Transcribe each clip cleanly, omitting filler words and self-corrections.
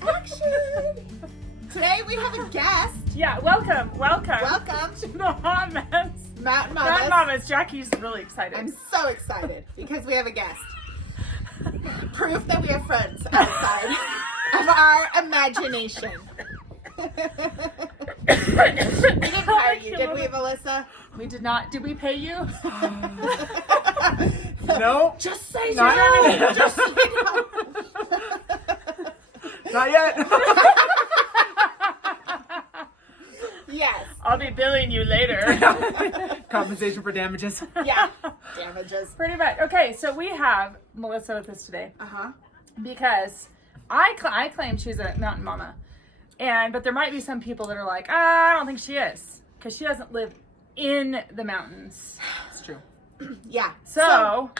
Action! Today we have a guest. Yeah, welcome. Welcome to the Hot Mess. Mountain Mamas. Mountain Mamas. Jacqi's really excited. I'm so excited because we have a guest. Proof that we have friends outside of our imagination. We didn't hire you, did we, Melissa? We did not. Did we pay you? No. Just say Not no. yet. Just say no. Not yet. Yes. I'll be billing you later. Compensation for damages. Yeah. Damages. Pretty much. Okay, so we have Melissa with us today Uh-huh. because I claim she's a mountain mama, but there might be some people that are like, I don't think she is because she doesn't live in the mountains. It's true. Yeah. So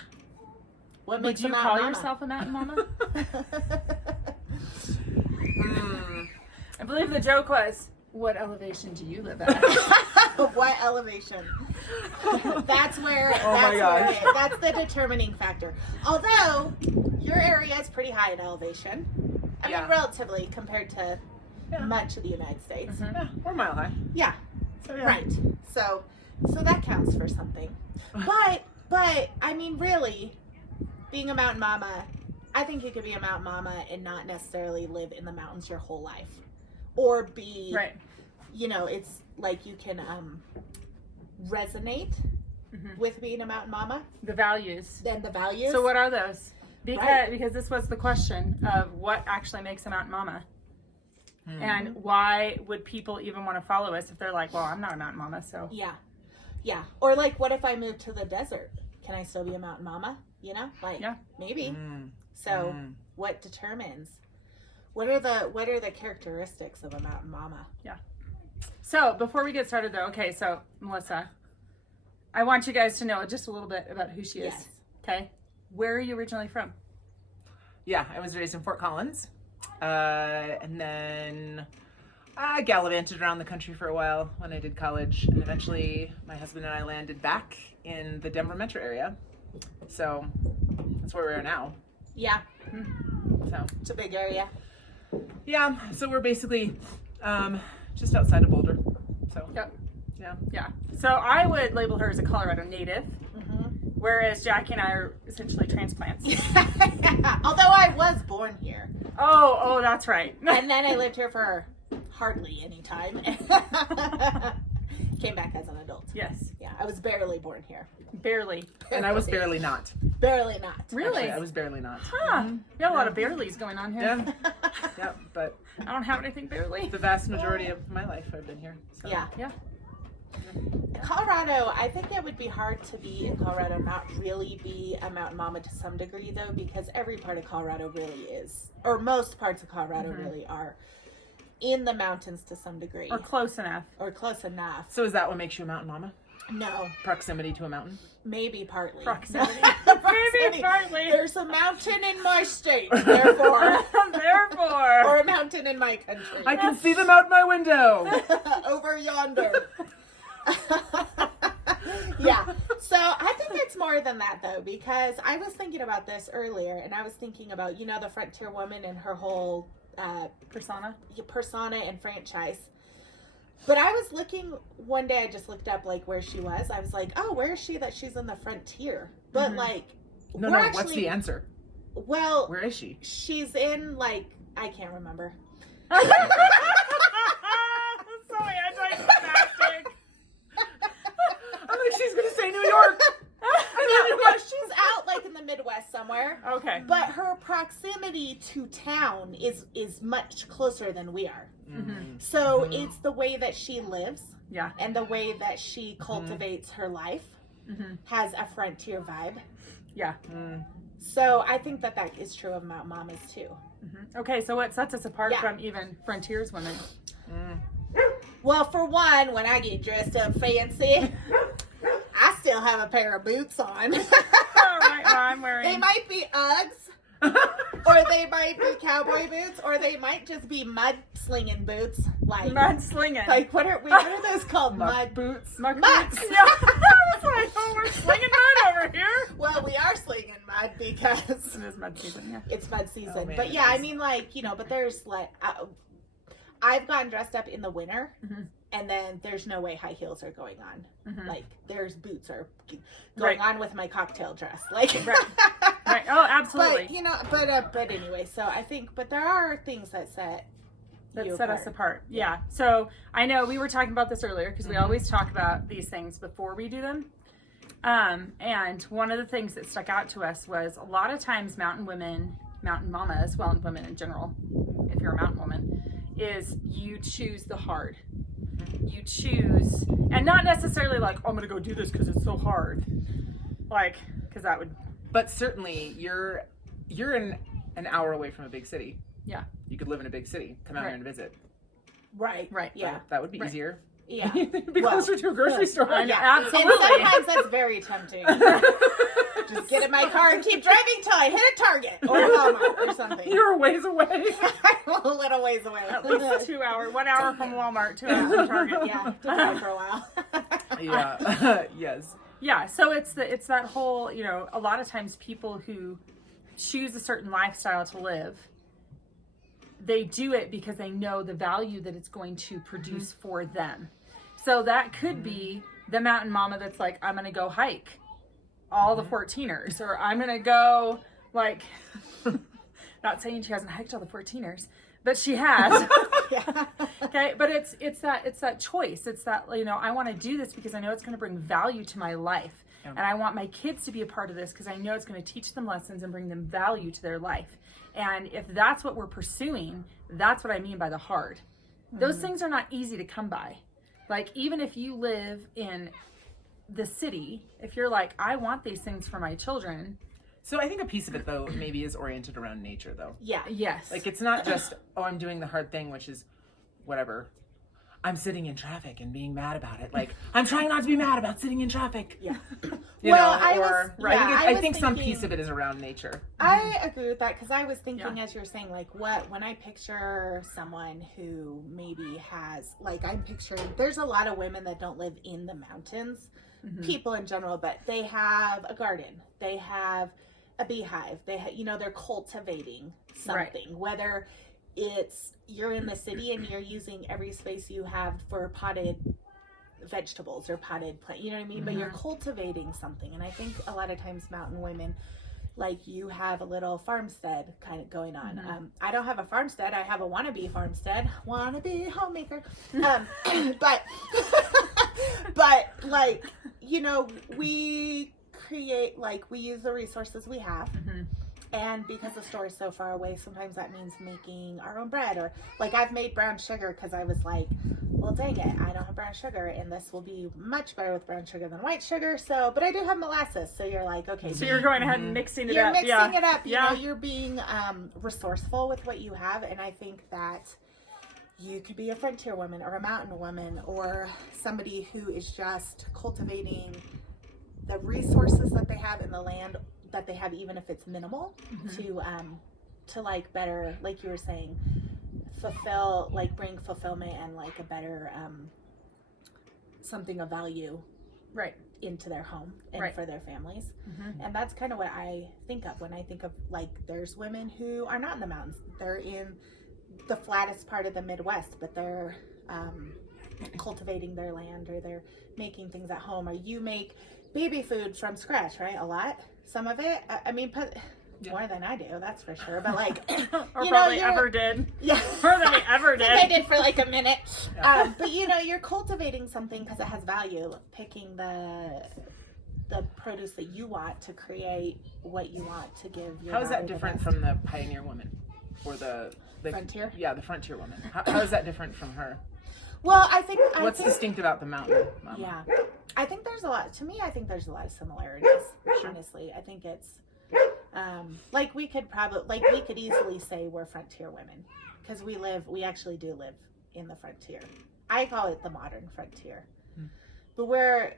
What would makes you a call mountain yourself a mountain mama? Mm. I believe the joke was, what elevation do you live at? mama? What elevation? That's where. Oh my gosh. That's the determining factor. Although your area is pretty high in elevation. I mean, Yeah. relatively compared to Yeah. much of the United States. Mhm. Yeah, we're mile high. Yeah. So yeah. Right. So that counts for something. But I mean, really, being a mountain mama, I think you could be a mountain mama and not necessarily live in the mountains your whole life, or be Right. You know, it's like you can resonate Mhm. with being a mountain mama. The values. Then the values. So what are those? Right. Because this was the question of what actually makes a mountain mama. Mm. And why would people even want to follow us if they're like, well, I'm not a mountain mama, so. Yeah. Or like, what if I moved to the desert? Can I still be a mountain mama? You know, like Yeah. maybe. Mm. So Mm. what determines? What are the characteristics of a mountain mama? So before we get started though, okay, so Melissa, I want you guys to know just a little bit about who she is. Yes. Okay. Where are you originally from? Yeah, I was raised in Fort Collins. And then I gallivanted around the country for a while when I did college. And eventually my husband and I landed back in the Denver metro area. So that's where we are now. Yeah, So it's a big area. yeah, so we're basically just outside of Boulder. So Yep. yeah. Yeah. So I would label her as a Colorado native, Mm-hmm. whereas Jacqi and I are essentially transplants. Although I was born here, Oh, that's right. and then I lived here for hardly any time. Came back as an adult. Yes. Yeah, I was barely born here. Barely. And I was barely not. Barely not. Really? Actually, I was barely not. Huh. You got a lot of barelys going on here. Yeah. Yeah, but I don't have anything barely. the vast majority of my life I've been here. So. Yeah. Yeah. Colorado, I think it would be hard to be in Colorado, not really be a mountain mama to some degree, though, because every part of Colorado really is, or most parts of Colorado really are in the mountains to some degree, Or close enough. or close enough. So is that what makes you a mountain mama? No, Proximity to a mountain? maybe partly. Proximity. Proximity. Maybe partly. There's a mountain in my state, therefore, Therefore. or a mountain in my country. I can see them out my window. Over yonder. Yeah. So I think it's more than that, though, because I was thinking about this earlier, and I was thinking about, you know, the frontier woman and her whole Persona. persona and franchise. But I was looking one day, I just looked up like where she was. I was like, oh, where is she that she's in the frontier? But like, No, we're what's the answer? Well, Where is she? she's in like, I can't remember. So anticlimactic. I'm like, she's going to say New York. No, she's out like in the Midwest somewhere. Okay. But her proximity to town is much closer than we are. Mm-hmm. So it's the way that she lives Yeah. and the way that she cultivates her life Mm-hmm. has a frontier vibe. Yeah. Mm. So I think that is true of Mountain Mamas too. Mm-hmm. Okay, so what sets us apart Yeah. from even frontiers women? Mm. Well, for one, when I get dressed up fancy, I still have a pair of boots on. All right, well, I'm wearing. They might be Uggs, or they might be cowboy boots, or they might just be mud slinging boots. Like Mud slinging. what are those called? Mud boots. Muck Mucks. boots. Yeah. I thought we're slinging mud over here. Well, we are slinging mud because It is mud season, yeah. it's mud season. Oh, man, but it yeah, I is. mean, like, you know, but there's like, I've gotten dressed up in the winter, and then there's no way high heels are going on. Like, there's boots are going on with my cocktail dress. Like, Right. Oh, absolutely. but you know, but anyway, so I think, but there are things that set us apart. Yeah. So I know we were talking about this earlier because we always talk about these things before we do them. And one of the things that stuck out to us was a lot of times mountain women, mountain mamas, well, and women in general, if you're a mountain woman, is you choose the hard. You choose, and not necessarily like, oh, I'm going to go do this because it's so hard. Like, because that would. But certainly, you're an hour away from a big city. Yeah. You could live in a big city, come out here and visit. Right. Yeah. That would be easier. Yeah. Be closer to a grocery store. Yeah. Absolutely. And sometimes that's very tempting. Just get in my car and keep driving till I hit a Target or a Walmart or something. You're a ways away. I'm a little ways away. At least 2 hours. 1 hour from Walmart, 2 hours from Target. Yeah, to drive for a while. Yeah. Yes. Yeah, so it's that whole, you know, a lot of times people who choose a certain lifestyle to live, they do it because they know the value that it's going to produce for them. So that could be the mountain mama that's like, I'm going to go hike all the 14ers, or I'm going to go, like, not saying she hasn't hiked all the 14ers, but she has. Yeah. Okay, but it's that choice. It's that, you know, I want to do this because I know it's going to bring value to my life. Yeah. And I want my kids to be a part of this because I know it's going to teach them lessons and bring them value to their life. And if that's what we're pursuing, that's what I mean by the hard. Those things are not easy to come by. Like, even if you live in the city, if you're like, I want these things for my children. So I think a piece of it, though, maybe is oriented around nature, though. Yeah. Yes. Like, it's not just, oh, I'm doing the hard thing, which is whatever. I'm sitting in traffic and being mad about it. Like, I'm trying not to be mad about sitting in traffic. Yeah. You Well, know, I was- or, yeah, right? I was think some thinking- piece of it is around nature. I agree with that because I was thinking as you were saying, like, when I picture someone who maybe has, like, I'm picturing, there's a lot of women that don't live in the mountains, people in general, but they have a garden, they have a beehive, you know, they're cultivating something, whether it's you're in the city and you're using every space you have for potted vegetables or potted plant, you know what I mean? But you're cultivating something. And I think a lot of times mountain women, like, you have a little farmstead kind of going on. I don't have a farmstead. I have a wannabe farmstead, wannabe homemaker. But like, you know, we create, like, we use the resources we have. And because the store is so far away, sometimes that means making our own bread. Or, like, I've made brown sugar because I was like, well, dang it, I don't have brown sugar, and this will be much better with brown sugar than white sugar. So, but I do have molasses. So you're like, okay. So you're going ahead and mixing it You're up. mixing it up. You know, you're being resourceful with what you have. And I think that you could be a frontier woman or a mountain woman or somebody who is just cultivating the resources that they have in the land that they have, even if it's minimal, to like better, like you were saying, fulfill, like bring fulfillment and like a better something of value into their home and for their families. And that's kind of what I think of when I think of, like, there's women who are not in the mountains, they're in the flattest part of the Midwest, but they're cultivating their land, or they're making things at home, or you make baby food from scratch, right? A lot, some of it, I mean, more than I do, that's for sure. But like, or you probably know, ever did. Yeah, More than we ever did. I did for like a minute. But you know, you're cultivating something because it has value. Picking the produce that you want to create what you want to give. Your How is that daughter the different best. from the pioneer woman, or the Frontier? Yeah, the frontier woman. How is that different from her? Well, I think What's distinct about the mountain mama? Yeah, I think there's a lot. To me, I think there's a lot of similarities. Honestly, I think it's like we could easily say we're frontier women because we actually do live in the frontier. I call it the modern frontier, but where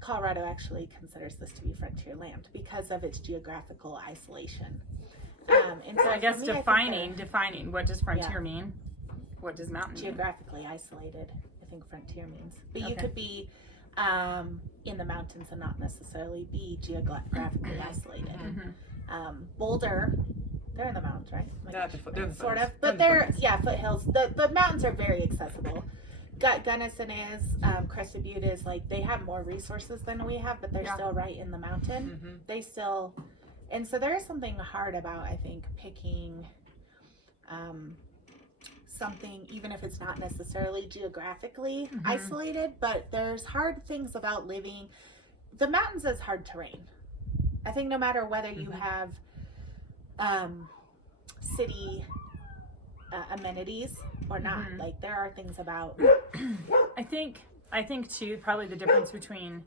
Colorado actually considers this to be frontier land because of its geographical isolation. And so I guess for me, defining what does frontier mean? What does mountain mean? Geographically isolated, I think frontier means. But you Okay. could be in the mountains and not necessarily be geographically isolated. Boulder, they're in the mountains, right? They're the sort of, foothills. but they're foothills. The mountains are very accessible. Gunnison is, Crested Butte is, like, they have more resources than we have, but they're still right in the mountain. They still, and so there is something hard about, I think, picking something, even if it's not necessarily geographically isolated, but there's hard things about living. The mountains is hard terrain. I think no matter whether you have city amenities or not, like, there are things about. I think too, probably the difference between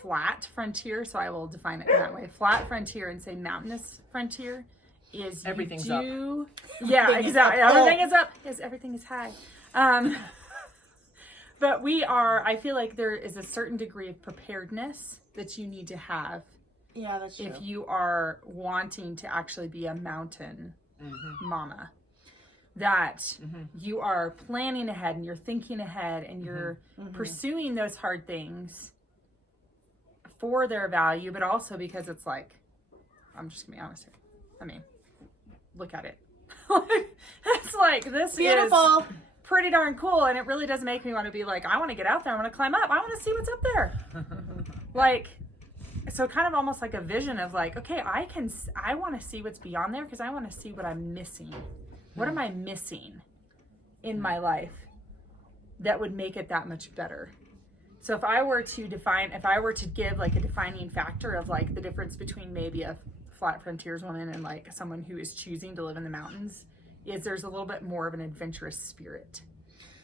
flat frontier, so I will define it that way, flat frontier and say mountainous frontier, is everything's up. Yeah, exactly. Everything is up. Yes, everything is high. But I feel like there is a certain degree of preparedness that you need to have. Yeah, that's true. If you are wanting to actually be a mountain mama, that you are planning ahead and you're thinking ahead and you're pursuing those hard things for their value, but also because it's like, I'm just gonna be honest here. I mean, look at it. It's like, this beautiful, is pretty darn cool, and it really does make me want to be like, I want to get out there, I want to climb up, I want to see what's up there. Like, so kind of almost like a vision of like, okay, I want to see what's beyond there because I want to see what I'm missing. What am I missing in my life that would make it that much better? So if I were to give like a defining factor of like the difference between maybe a flat frontiers woman and like someone who is choosing to live in the mountains, is there's a little bit more of an adventurous spirit.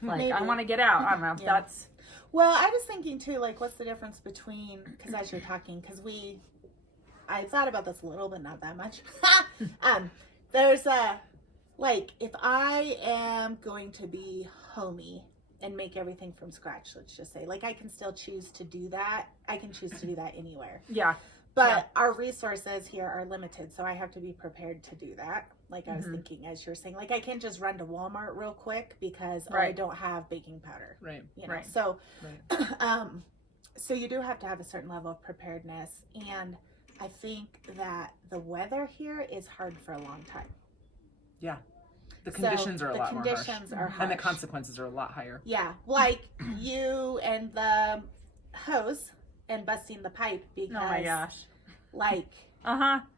Like, maybe. I want to get out. I don't know if that's... Well, I was thinking too, like, what's the difference between, because as you're talking, I thought about this a little, but not that much. There's like, if I am going to be homey and make everything from scratch, let's just say, like, I can still choose to do that. I can choose to do that anywhere. Yeah. But our resources here are limited, so I have to be prepared to do that. Like I was thinking, as you're saying, like, I can't just run to Walmart real quick because I don't have baking powder. Right. You know? So, so you do have to have a certain level of preparedness, and I think that the weather here is hard for a long time. Yeah. The conditions are a lot more harsh. Are harsh. And the consequences are a lot higher. Yeah. Like you and the hose and busting the pipe because, oh my gosh, like,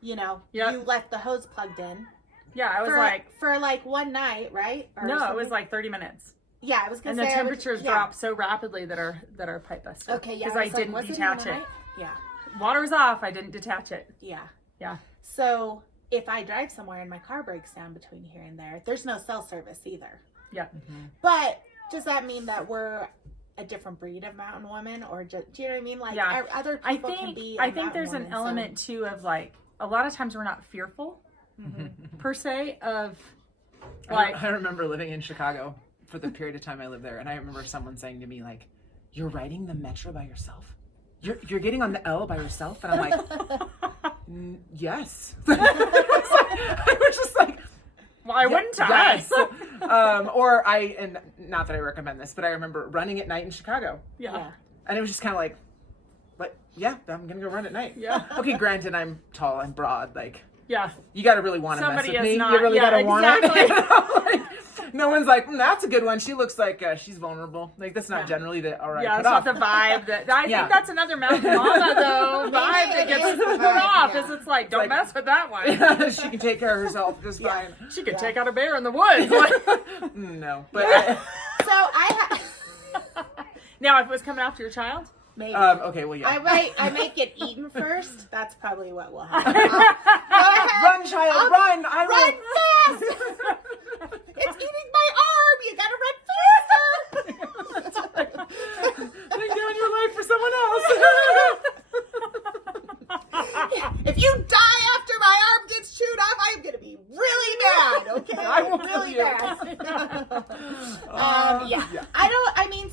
you know, you left the hose plugged in. Yeah, I was for like one night, right? Or no, something? It was like 30 minutes. Yeah, I was gonna say. And the the temperatures dropped so rapidly that our pipe busted. Okay, yeah. Because I didn't detach it. Yeah. Water was off. I didn't detach it. Yeah. Yeah. So if I drive somewhere and my car breaks down between here and there, there's no cell service either. Yeah. But does that mean that we're a different breed of mountain woman, or just, do you know what I mean? Like, other people can be. I think there's an element too of like, a lot of times we're not fearful per se of like. I remember living in Chicago for the period of time I lived there, and I remember someone saying to me like, "You're riding the metro by yourself? You're getting on the L by yourself?" And I'm like, "Yes." I was just like, why wouldn't I? Yes. And not that I recommend this, but I remember running at night in Chicago. Yeah. And it was just kind of like, yeah, I'm going to go run at night. Yeah. Okay, granted, I'm tall, I'm broad, like, yeah, you got to really want to mess with me. Not, you really got to want it. exactly. You know? Like, no one's like, that's a good one. She looks like she's vulnerable. Like, that's not generally the all right. Yeah, it's not the vibe that I think that's another mountain mama though vibe that gets put off. Is it's like, don't mess with that one. Yeah, she can take care of herself just fine. She could take out a bear in the woods. No, but so I now if it was coming after your child. Maybe. Okay, well, yeah. I might get eaten first. That's probably what will happen. Run, child, run! Run fast! It's eating my arm. You gotta run faster. Lay down your life for someone else. If you die after my arm gets chewed off, I am gonna be really mad. Okay, I will really kill you. mad.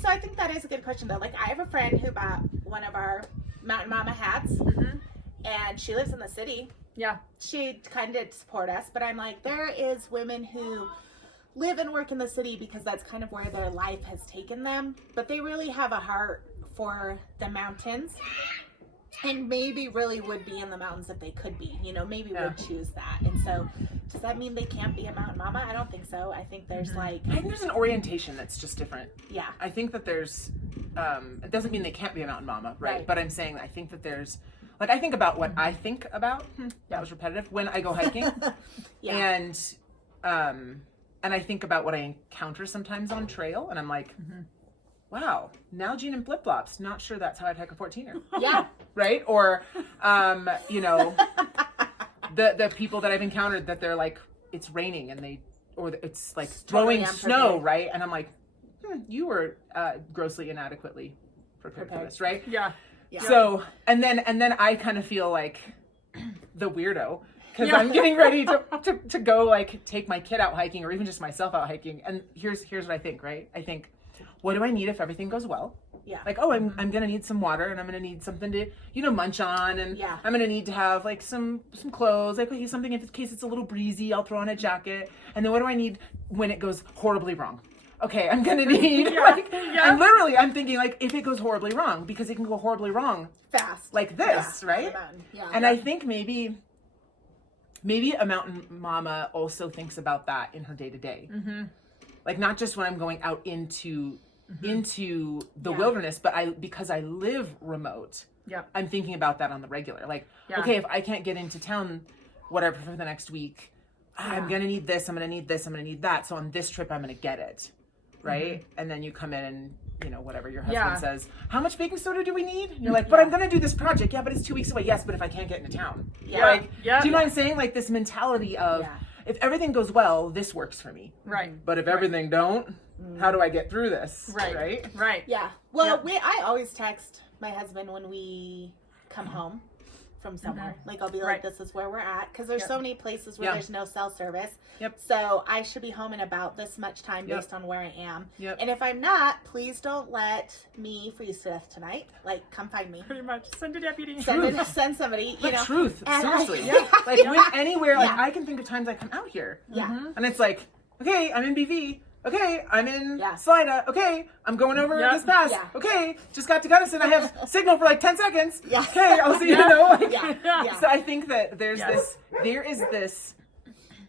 So I think that is a good question though. Like, I have a friend who bought one of our Mountain Mama hats, and she lives in the city. Yeah. She kind of did support us, but I'm like, there is women who live and work in the city because that's kind of where their life has taken them, but they really have a heart for the mountains and maybe really would be in the mountains if they could be, you know, maybe would choose that. And so does that mean they can't be a mountain mama? I don't think so. I think there's like, I think there's an orientation that's just different. yeah, I think that there's, it doesn't mean they can't be a mountain mama, right? But I'm saying I think that there's, like, I think about what I think about, that was repetitive, when I go hiking. And I think about what I encounter sometimes on trail, and I'm like, wow, Nalgene and flip-flops, not sure that's how I'd hike a 14er. yeah, Right? Or, you know, the people that I've encountered that they're like, it's raining and it's like throwing totally snow, unprepared. right? And I'm like, you were grossly inadequately prepared for this, right? Yeah. So, and then I kind of feel like the weirdo because I'm getting ready to go like take my kid out hiking or even just myself out hiking. And here's what I think, right? I think, what do I need if everything goes well? yeah, Like, oh, I'm going to need some water and I'm going to need something to, you know, munch on. And I'm going to need to have like some clothes, like something in case it's a little breezy, I'll throw on a jacket. And then what do I need when it goes horribly wrong? Okay, I'm going to need, and literally I'm thinking like, if it goes horribly wrong, because it can go horribly wrong fast, like this, right? Yeah. And I think maybe a mountain mama also thinks about that in her day to day. Like not just when I'm going out into the wilderness, but because I live remote, I'm thinking about that on the regular. Like, okay, if I can't get into town, whatever, for the next week, I'm going to need this, I'm going to need this, I'm going to need that. So on this trip, I'm going to get it. Right. And then you come in and, you know, whatever your husband says, how much baking soda do we need? And you're like, but I'm going to do this project. Yeah, but it's 2 weeks away. Yes, but if I can't get into town. Like, do you know what I'm saying? Like this mentality of, if everything goes well, this works for me. Right. But if everything don't, how do I get through this? Right. Yeah. Well, I always text my husband when we come home from somewhere. Like I'll be like, this is where we're at. Because there's so many places where there's no cell service. So I should be home in about this much time based on where I am. And if I'm not, please don't let me freeze to death tonight. Like, come find me. Pretty much. Send a deputy. Send somebody. But you know. truth, And seriously. Like when anywhere, like I can think of times I come out here. And it's like, okay, I'm in BV. Okay, I'm in Salida. Okay, I'm going over this pass. Okay, just got to Gunnison. I have signal for like 10 seconds. Okay, I'll see you. You know. Like, so I think that there is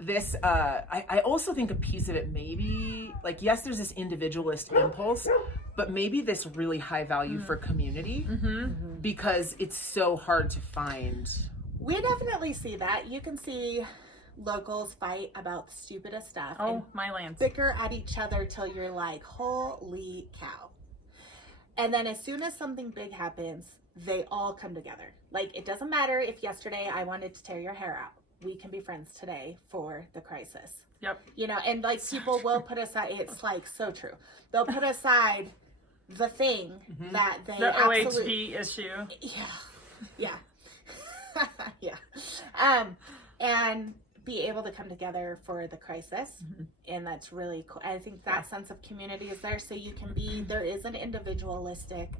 this. I also think a piece of it maybe like yes, there's this individualist impulse, but maybe this really high value for community because it's so hard to find. We definitely see that. You can see locals fight about the stupidest stuff. Oh, my lands. Bicker at each other till you're like, holy cow. And then as soon as something big happens, they all come together. Like, it doesn't matter if yesterday I wanted to tear your hair out. We can be friends today for the crisis. You know, and like people will put aside, it's like so true. They'll put aside the thing that they the absolutely... OHV issue. And be able to come together for the crisis. And that's really cool. I think that sense of community is there. So you can be, there is an individualistic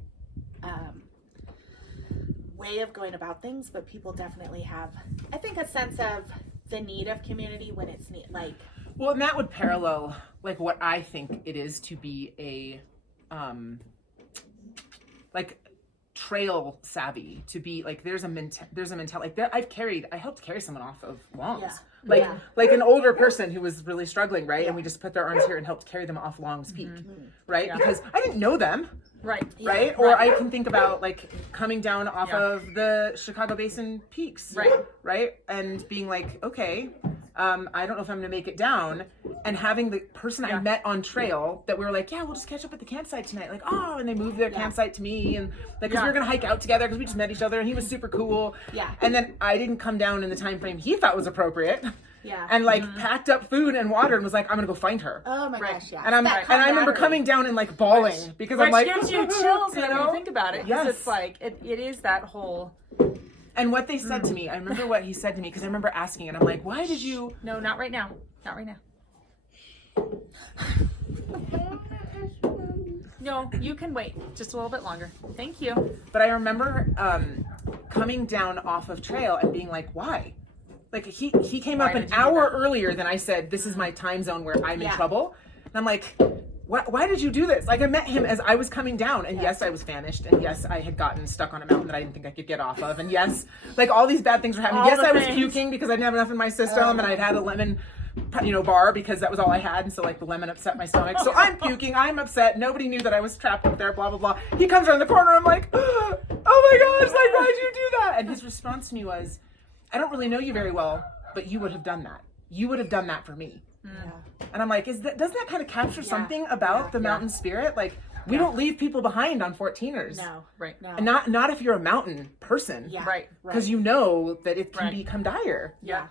way of going about things, but people definitely have, I think, a sense of the need of community when it's like. Well, and that would parallel like what I think it is to be a, like trail savvy, to be like there's a mentality like that. I helped carry someone off of Longs, like an older person who was really struggling, right? And we just put their arms here and helped carry them off Longs Peak, right? Because I didn't know them, right? Or I can think about like coming down off of the Chicago Basin peaks, right? And being like, okay, I don't know if I'm gonna make it down, and having the person I met on trail that we were like, yeah, we'll just catch up at the campsite tonight, like, oh, and they moved their campsite to me, and like, cause we were gonna hike out together because we just met each other, and he was super cool, and then I didn't come down in the time frame he thought was appropriate, and like packed up food and water and was like, I'm gonna go find her. Oh my gosh, and I remember coming down and like bawling because I'm like, gives you chills when you think about it, because it's like it is that whole. And what they said to me, I remember what he said to me, because I remember asking, and I'm like, why did you... No, not right now. Not right now. No, you can wait just a little bit longer. Thank you. But I remember coming down off of trail and being like, why? Like, he came up an hour earlier than I said, this is my time zone where I'm in trouble. And I'm like, why did you do this? Like, I met him as I was coming down, and yes, I was famished, and yes, I had gotten stuck on a mountain that I didn't think I could get off of, and yes, like, all these bad things were happening. Yes, I was puking because I didn't have enough in my system, and I'd had a lemon, bar because that was all I had, and so, like, the lemon upset my stomach. So I'm puking, I'm upset, nobody knew that I was trapped up there, blah, blah, blah. He comes around the corner, I'm like, oh my gosh, like, why'd you do that? And his response to me was, I don't really know you very well, but you would have done that. You would have done that for me. Yeah. And I'm like, doesn't that kind of capture something about the mountain spirit? Like, we don't leave people behind on 14ers. No. Right. No. And not if you're a mountain person. Yeah. Right. Because you know that it can become dire. Yeah.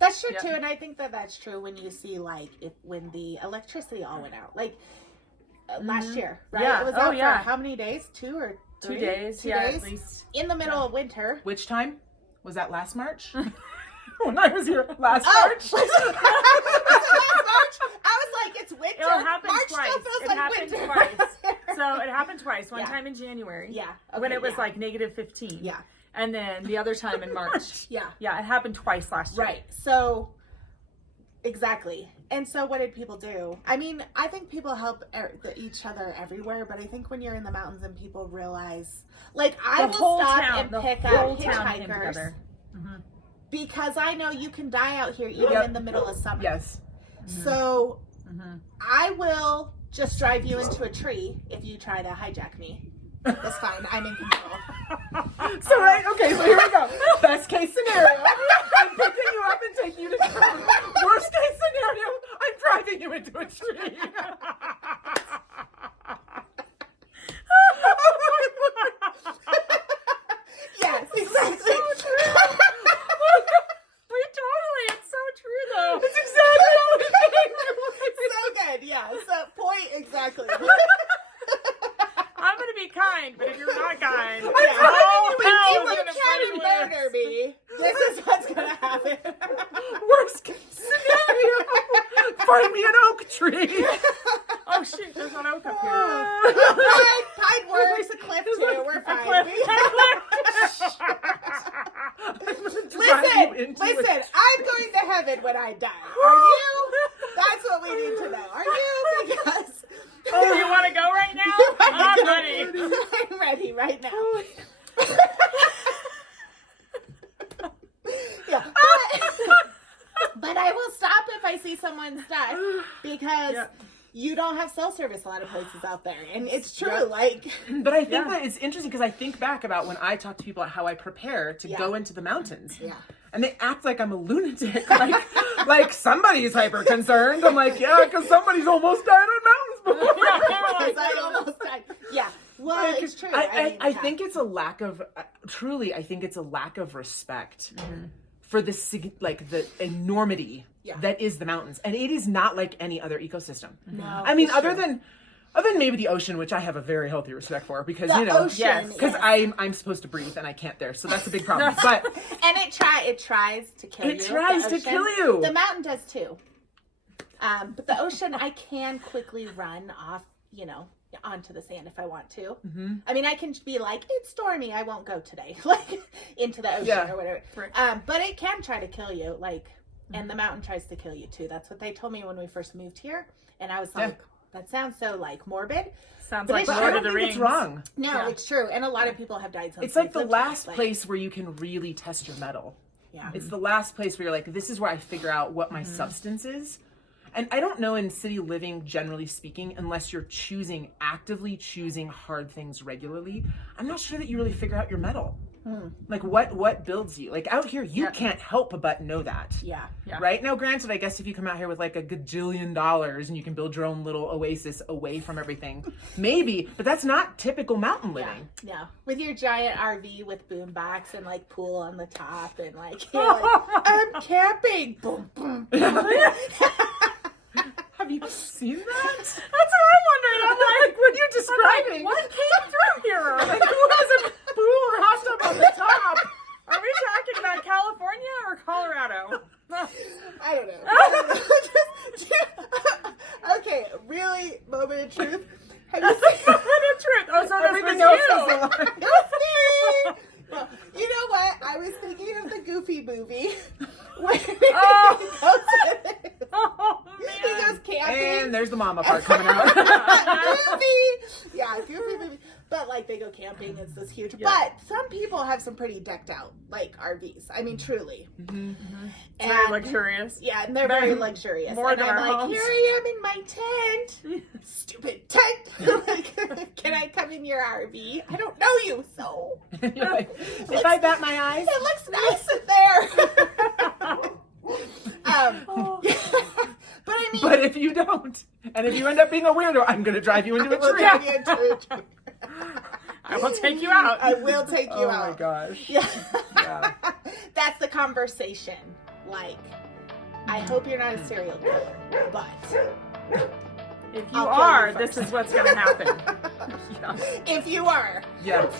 That's true too, and I think that's true when you see like when the electricity all went out, like last year, right? Yeah. It was out for how many days? 2 or 3? 2 days. 2 yeah, days? at least. In the middle of winter. Which time? Was that last March? When I was here last Oh, March? was it last March? I was like, it's winter. It happened March twice. still feels It like happened winter. twice. So it happened twice. One time in January. Yeah. when Okay, it was like negative 15. Yeah. And then the other time in March. Yeah. Yeah, it happened twice last year. Right. So, exactly. And so what did people do? I mean, I think people help each other everywhere, but I think when you're in the mountains and people realize, like, I will stop and pick up hitchhikers because I know you can die out here even in the middle of summer. Yes. So I will just drive you into a tree if you try to hijack me. That's fine. I'm in control. So okay, so here we go. Best case scenario, I'm picking you up and taking you to town. Worst case scenario, I'm driving you into a tree. Yes, exactly. It's so true though. It's exactly what it is. So good, yeah. So point exactly. I'm gonna be kind, but if you're not kind, If gonna you try to murder me, this is what's gonna happen. Worst case scenario, find me an oak tree. Oh shoot, there's an oak up here. Pine works, a cliff too. We're fine. Listen, I'm going to heaven when I die. Are you? That's what we need to know. Are you? Because Oh, you want to go right now? I'm ready. I'm ready right now. Yeah. But I will stop if I see someone stuck because you don't have cell service a lot of places out there. And it's true. Like, but I think that it's interesting because I think back about when I talk to people about how I prepare to go into the mountains. Yeah. And they act like I'm a lunatic. Like somebody's hyper concerned. I'm like, yeah, because somebody's almost died on mountains before. Because I almost died. Yeah. Well, it's true. I think it's a lack of, truly, I think it's a lack of respect for the enormity that is the mountains. And it is not like any other ecosystem. No, I mean, other than maybe the ocean, which I have a very healthy respect for because, because I'm supposed to breathe and I can't there. So that's a big problem. But and it tries to kill you. It tries to kill you. The mountain does too. But the ocean, I can quickly run off, onto the sand if I want to. I mean, I can be like, it's stormy, I won't go today, like into the ocean or whatever. Right. But it can try to kill you, and the mountain tries to kill you too. That's what they told me when we first moved here, and I was like, that sounds so morbid. Sounds but like I Lord don't of the think Rings. it's wrong. No, it's true, and a lot of people have died. It's like the last place where you can really test your mettle. Yeah, it's the last place where you're like, this is where I figure out what my substance is. And I don't know in city living, generally speaking, unless you're actively choosing hard things regularly, I'm not sure that you really figure out your mettle. Like what builds you? Like out here, you can't help but know that. Yeah. Right? Now, granted, I guess if you come out here with like $1 gajillion and you can build your own little oasis away from everything, maybe, but that's not typical mountain living. Yeah. With your giant RV with boombox and like pool on the top and you're like, I'm camping. Boom, boom, boom. Have you seen that? That's what I'm wondering. I'm like, what are you describing? What came through here? Like, who has a pool or hot tub on the top? Are we talking about California or Colorado? I don't know. Okay, really, moment of truth. Have you seen Moment of truth. Oh, so everything this was else you. is a lie? It was me. Well, you know what? I was thinking of the Goofy movie. Where he goes Oh, he man. goes camping And there's the mama part coming out. Goofy. Yeah, goofy movie. But like they go camping, it's this huge. Yeah. But some people have some pretty decked out like RVs. I mean, truly. Mm-hmm. It's very luxurious. Yeah, and they're very luxurious. More and than I'm our like, homes. here I am in my tent. Stupid tent. Like, can I come in your RV? I don't know you, so. You're like, if I bat my eyes. It looks nice in there. But I mean, But if you don't, and if you end up being a weirdo, I'm going to drive you into a will tree. drive you into a tree. I will take you out. I will take you Oh out. my gosh. Yeah. Yeah. That's the conversation. Like, I hope you're not a serial killer, but If you I'll kill are, you this first. is what's going to happen. if you are, Yeah.